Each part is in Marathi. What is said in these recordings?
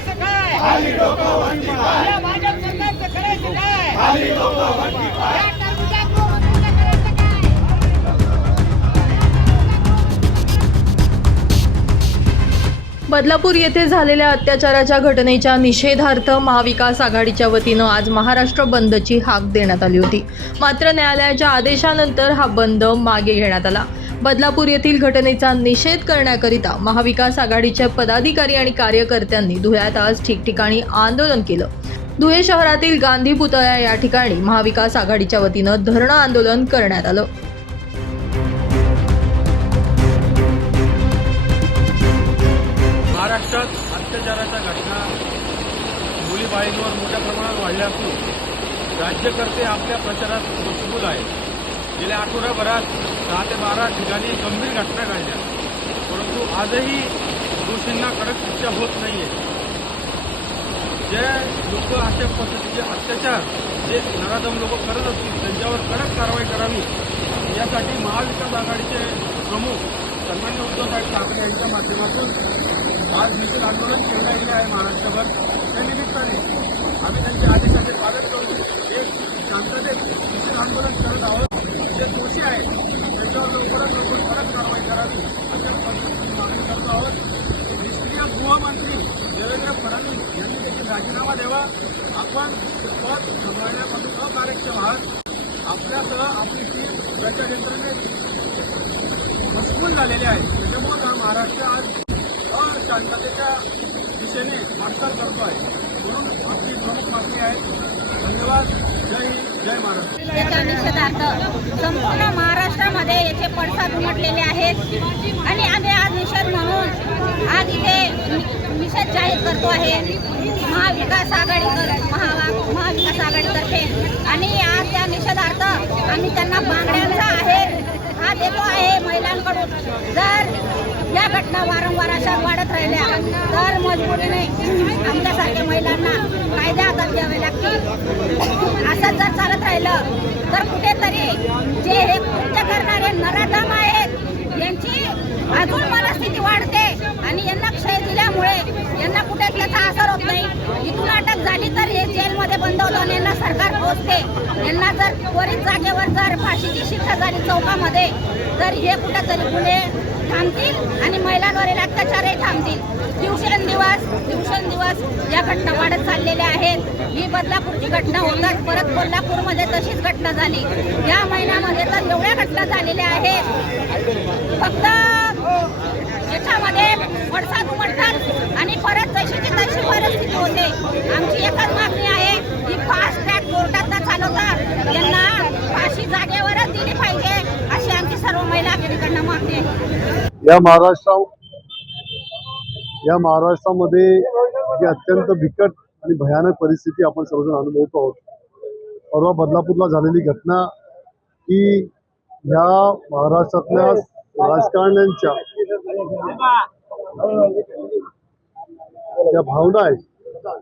करायचं काय? या भाजप सरकारचं करायचं काय? या टरबूजा गृहमंत्र्यांचं करायचं काय? बदलापूर येथे झालेल्या अत्याचाराच्या घटनेच्या निषेधार्थ महाविकास आघाडीच्या वतीनं आज महाराष्ट्र बंदची हाक देण्यात आली होती. मात्र न्यायालयाच्या आदेशानंतर हा बंद मागे घेण्यात आला. बदलापूर येथील घटनेचा निषेध करण्याकरिता महाविकास आघाडीच्या पदाधिकारी आणि कार्यकर्त्यांनी धुळ्यात आज ठिकठिकाणी आंदोलन केलं. धुळे शहरातील गांधी पुतळ्या या ठिकाणी महाविकास आघाडीच्या वतीनं धरणं आंदोलन करण्यात आलं. महाराष्ट्रात अत्याचाराच्या घटना मुली बाईंवर मोठ्या प्रमाणात वाढल्या असून राज्यकर्ते आपल्या प्रचारात मजबूत आहेत. गेल्या आठवड्याभरात दहा ते बारा ठिकाणी गंभीर घटना घडल्या. परंतु आजही दोषींना कडक शिक्षा होत नाहीये. जे लोक अशा पद्धतीचे अत्याचार जे नराधम लोक करत असतील त्यांच्यावर कडक कारवाई करावी. यासाठी महाविकास आघाडीचे प्रमुख सन्मान्य उद्धवसाहेब ठाकरे यांच्या माध्यमातून आज निखील आंदोलन केलं गेले आहे महाराष्ट्रभर. त्या निमित्ताने आम्ही त्यांच्या आदेशाचे पालन करून एक शांततेत निखील आंदोलन करत आहोत. दोषी आहे त्यांच्यावर लवकरात लवकर कडक कारवाई करावी. अशा पद्धतीची मागणी करतो आहोत. निष्क्रिय गृहमंत्री देवेंद्र फडणवीस यांनी देखील राजीनामा द्यावा. आपण पद सांभाळण्यापासून अकार्यक्षम आहात. आपल्यासह आपली टीम त्याच्या यंत्रणेत मशगूल झालेली आहे. त्याच्यामुळे हा महाराष्ट्र आज अशांततेच्या दिशेने वाटचाल करतो आहे. म्हणून आपली प्रमुख मागणी आहे. धन्यवाद. जय हिंद. जय महाराष्ट्र याच्या निषेधार्थ संपूर्ण महाराष्ट्रामध्ये याचे पडसाद उमटलेले आहेत आणि आम्ही आज निषेध म्हणून आज इथे नि- निषेध जाहीर करतो आहे. महाविकास आघाडी महा महाविकास आघाडीतर्फे. आणि आज त्या निषेधार्थ आम्ही त्यांना बांगड्यांचा आहे. हा देतो आहे महिलांकडून. जर या घटना वारंवार अशा वाढत राहिल्या तर मजबुरीने आमच्यासारख्या महिलांना कायदे हातात घ्यावे लागतील. असं जर चालत राहिलं तर कुठेतरी जे हे कृत्य करणारे नराधम आहेत यांची अजून मनस्थिती वाढते आणि यांना क्षय दिल्यामुळे यांना कुठे त्याचा असर होत नाही इथून अटक झाली तर हे आंदोलन यांना सरकार पोचते यांना जर त्वरित जागेवर जर फाशीची शिक्षा झाली चौकामध्ये तर हे कुठंतरी गुन्हे थांबतील आणि महिलांवरील अत्याचारही थांबतील. दिवसेंदिवस दिवसेंदिवस या घटना वाढत चाललेल्या आहेत. ही बदलापूरची घटना होतात. परत कोल्हापूरमध्ये तशीच घटना झाली. या महिन्यामध्ये तर एवढ्या घटना झालेल्या आहेत. फक्त याच्यामध्ये पडसाद उमटतात आणि परत तशीची तशी परिस्थिती होते. आमची एकच मागणी आहे फास्ट ट्रॅक कोर्टात न चालवता यांना फाशी जागेवरच दिली पाहिजे अशी आमची सर्व महिला आघाडीकडनं मागते या महाराष्ट्रा या महाराष्ट्रामध्ये जी अत्यंत बिकट आणि भयानक परिस्थिती आपण सर्वजण अनुभवतो आहोत. परवा बदलापूरला झालेली घटना ही ह्या महाराष्ट्रातल्या राजकारण्यांच्या ज्या भावना आहेत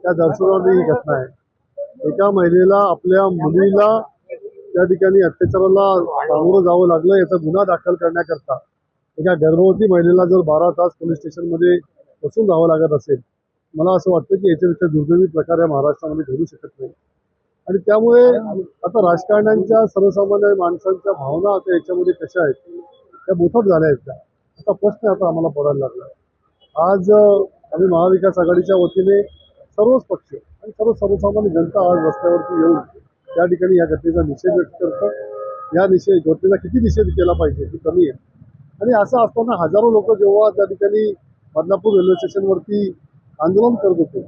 त्या दर्शवणारी ही घटना आहे. एका महिलेला आपल्या मुलीला त्या ठिकाणी अत्याचाराला सामोरं जावं लागलं याचा गुन्हा दाखल करण्याकरता. एका गर्भवती महिलेला जर बारा तास पोलीस स्टेशनमध्ये बसून जावं लागत असेल मला असं वाटतं की याच्यापेक्षा दुर्दैवी प्रकार या महाराष्ट्रामध्ये घडू शकत नाही. आणि त्यामुळे आता राजकारण्यांच्या सर्वसामान्य माणसांच्या भावना आता याच्यामध्ये कशा आहेत त्या बोथट झाल्या आहेत का? असा प्रश्न आता आम्हाला पडायला लागला. आज आम्ही महाविकास आघाडीच्या वतीने सर्वच पक्ष आणि सर्व सर्वसामान्य जनता आज रस्त्यावरती येऊन त्या ठिकाणी या घटनेचा निषेध व्यक्त करतं. या निषेध घटनेचा किती निषेध केला पाहिजे हे कमी आहे. आणि असं असताना हजारो लोक जेव्हा त्या ठिकाणी बदलापूर रेल्वे स्टेशनवरती आंदोलन करत होते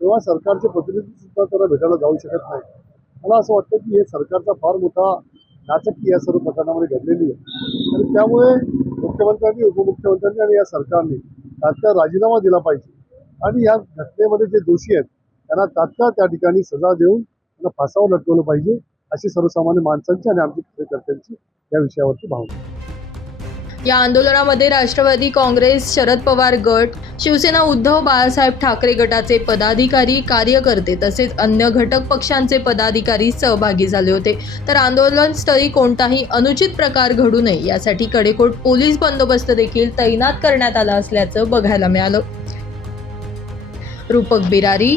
तेव्हा सरकारचे प्रतिनिधी सुद्धा त्यांना भेटायला जाऊ शकत नाही मला असं वाटतं की हे सरकारचा फार मोठा नाचकी या सर्व प्रकरणामध्ये घडलेली आहे. आणि त्यामुळे मुख्यमंत्र्यांनी उपमुख्यमंत्र्यांनी आणि या सरकारने तात्काळ राजीनामा दिला पाहिजे. आणि या घटनेमध्ये जे दोषी आहेत त्यांना तात्काळ त्या ठिकाणी सजा देऊन त्यांना फासावर लटकवलं पाहिजे अशी सर्वसामान्य माणसांची आणि आमची कार्यकर्त्यांची या विषयावरची भावना या आंदोलनामध्ये राष्ट्रवादी काँग्रेस शरद पवार गट शिवसेना उद्धव बाळासाहेब ठाकरे गटाचे पदाधिकारी कार्यकर्ते तसेच अन्य घटक पक्षांचे पदाधिकारी सहभागी झाले होते. तर आंदोलनस्थळी कोणताही अनुचित प्रकार घडू नये यासाठी कडेकोट पोलीस बंदोबस्त देखील तैनात करण्यात आला असल्याचं बघायला मिळालं. रूपक बिरारी